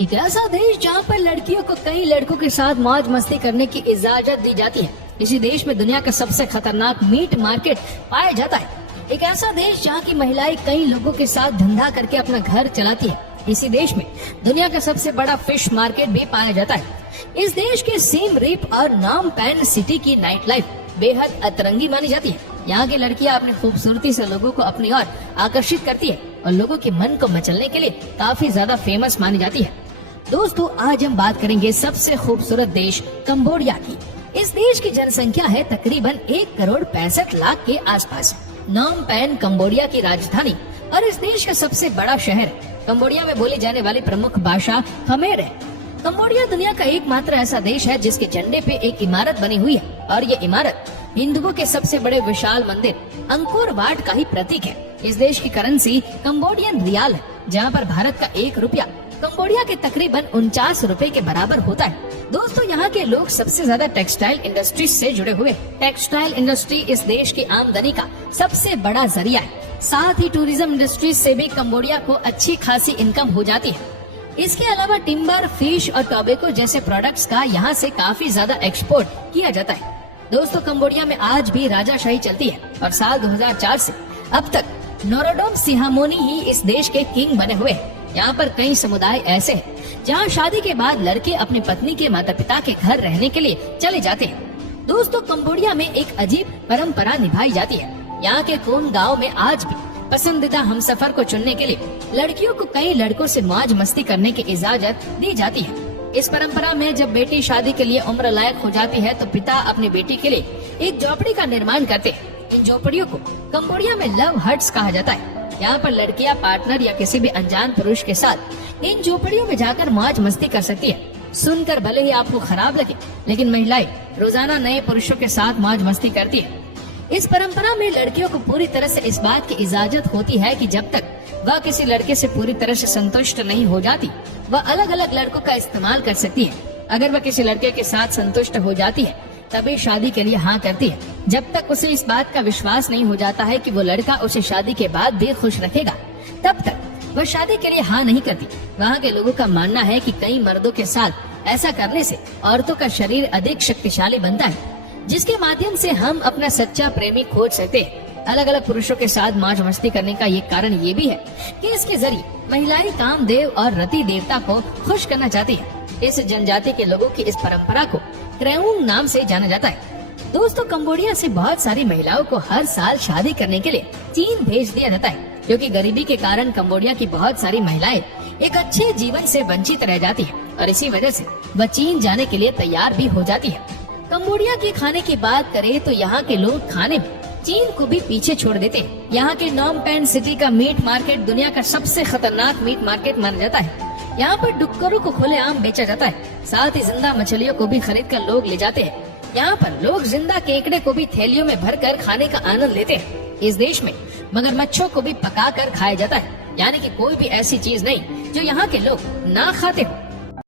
एक ऐसा देश जहाँ पर लड़कियों को कई लड़कों के साथ मौज मस्ती करने की इजाजत दी जाती है। इसी देश में दुनिया का सबसे खतरनाक मीट मार्केट पाया जाता है। एक ऐसा देश जहाँ की महिलाएं कई लोगों के साथ धंधा करके अपना घर चलाती है। इसी देश में दुनिया का सबसे बड़ा फिश मार्केट भी पाया जाता है। इस देश के सीम रीप और नाम पैन सिटी की नाइट लाइफ बेहद अतरंगी मानी जाती है। यहाँ की लड़कियाँ अपनी खूबसूरती से लोगों को अपनी ओर आकर्षित करती है और लोगों के मन को मचलने के लिए काफी ज्यादा फेमस मानी जाती है। दोस्तों, आज हम बात करेंगे सबसे खूबसूरत देश कंबोडिया की। इस देश की जनसंख्या है तकरीबन 1,65,00,000 के आसपास। नॉम पेन कंबोडिया की राजधानी और इस देश का सबसे बड़ा शहर। कंबोडिया में बोली जाने वाली प्रमुख भाषा खमेर है। कंबोडिया दुनिया का एकमात्र ऐसा देश है जिसके झंडे पे एक इमारत बनी हुई है और ये इमारत हिंदुओं के सबसे बड़े विशाल मंदिर अंकोर वाट का ही प्रतीक है। इस देश की करेंसी कंबोडियन रियाल है, जहाँ पर भारत का 1 रुपया कंबोडिया के तकरीबन 49 रुपए के बराबर होता है। दोस्तों, यहाँ के लोग सबसे ज्यादा टेक्सटाइल इंडस्ट्री से जुड़े हुए। टेक्सटाइल इंडस्ट्री इस देश की आमदनी का सबसे बड़ा जरिया है। साथ ही टूरिज्म इंडस्ट्री से भी कंबोडिया को अच्छी खासी इनकम हो जाती है। इसके अलावा टिम्बर, फिश और टोबैको जैसे प्रोडक्ट्स का यहाँ से काफी ज्यादा एक्सपोर्ट किया जाता है। दोस्तों, कंबोडिया में आज भी राजाशाही चलती है और साल 2004 से अब तक नोरोडोम सिहामोनी ही इस देश के किंग बने हुए हैं। यहाँ पर कई समुदाय ऐसे हैं जहाँ शादी के बाद लड़के अपनी पत्नी के माता पिता के घर रहने के लिए चले जाते हैं। दोस्तों, कंबोडिया में एक अजीब परंपरा निभाई जाती है। यहाँ के कोन गांव में आज भी पसंदीदा हमसफर को चुनने के लिए लड़कियों को कई लड़कों से मौज मस्ती करने की इजाजत दी जाती है। इस परंपरा में जब बेटी शादी के लिए उम्र लायक हो जाती है तो पिता अपनी बेटी के लिए एक झोपड़ी का निर्माण करते हैं। इन झोपड़ियों को कंबोडिया में लव हट्स कहा जाता है। यहाँ पर लड़कियाँ पार्टनर या किसी भी अनजान पुरुष के साथ इन झोपड़ियों में जाकर मौज मस्ती कर सकती है। सुनकर भले ही आपको खराब लगे, लेकिन महिलाएं रोजाना नए पुरुषों के साथ मौज मस्ती करती है। इस परंपरा में लड़कियों को पूरी तरह से इस बात की इजाजत होती है कि जब तक वह किसी लड़के से पूरी तरह से संतुष्ट नहीं हो जाती, वह अलग अलग लड़कों का इस्तेमाल कर सकती है। अगर वह किसी लड़के के साथ संतुष्ट हो जाती है तभी शादी के लिए हाँ करती है। जब तक उसे इस बात का विश्वास नहीं हो जाता है कि वो लड़का उसे शादी के बाद भी खुश रखेगा, तब तक वह शादी के लिए हाँ नहीं करती। वहाँ के लोगों का मानना है कि कई मर्दों के साथ ऐसा करने से औरतों का शरीर अधिक शक्तिशाली बनता है, जिसके माध्यम से हम अपना सच्चा प्रेमी खोज सकते हैं। अलग अलग पुरुषों के साथ मौज मस्ती करने का ये कारण ये भी है कि इसके जरिए महिलाएं कामदेव और रति देवता को खुश करना चाहती है। इस जनजाति के लोगों की इस परंपरा को क्रेउंग नाम से जाना जाता है। दोस्तों, कंबोडिया से बहुत सारी महिलाओं को हर साल शादी करने के लिए चीन भेज दिया जाता है, क्योंकि गरीबी के कारण कंबोडिया की बहुत सारी महिलाएं एक अच्छे जीवन से वंचित रह जाती है और इसी वजह से वह चीन जाने के लिए तैयार भी हो जाती है। कंबोडिया के खाने की बात करें तो यहाँ के लोग खाने में चीन को भी पीछे छोड़ देते हैं। यहाँ के नॉम पेन सिटी का मीट मार्केट दुनिया का सबसे खतरनाक मीट मार्केट माना जाता है। यहाँ पर डुक्करों को खुलेआम बेचा जाता है, साथ ही जिंदा मछलियों को भी खरीद कर लोग ले जाते हैं। यहाँ पर लोग जिंदा केकड़े को भी थैलियों में भरकर खाने का आनंद लेते हैं। इस देश में मगरमच्छों को भी पका कर खाया जाता है, यानी कि कोई भी ऐसी चीज नहीं जो यहाँ के लोग ना खाते हो।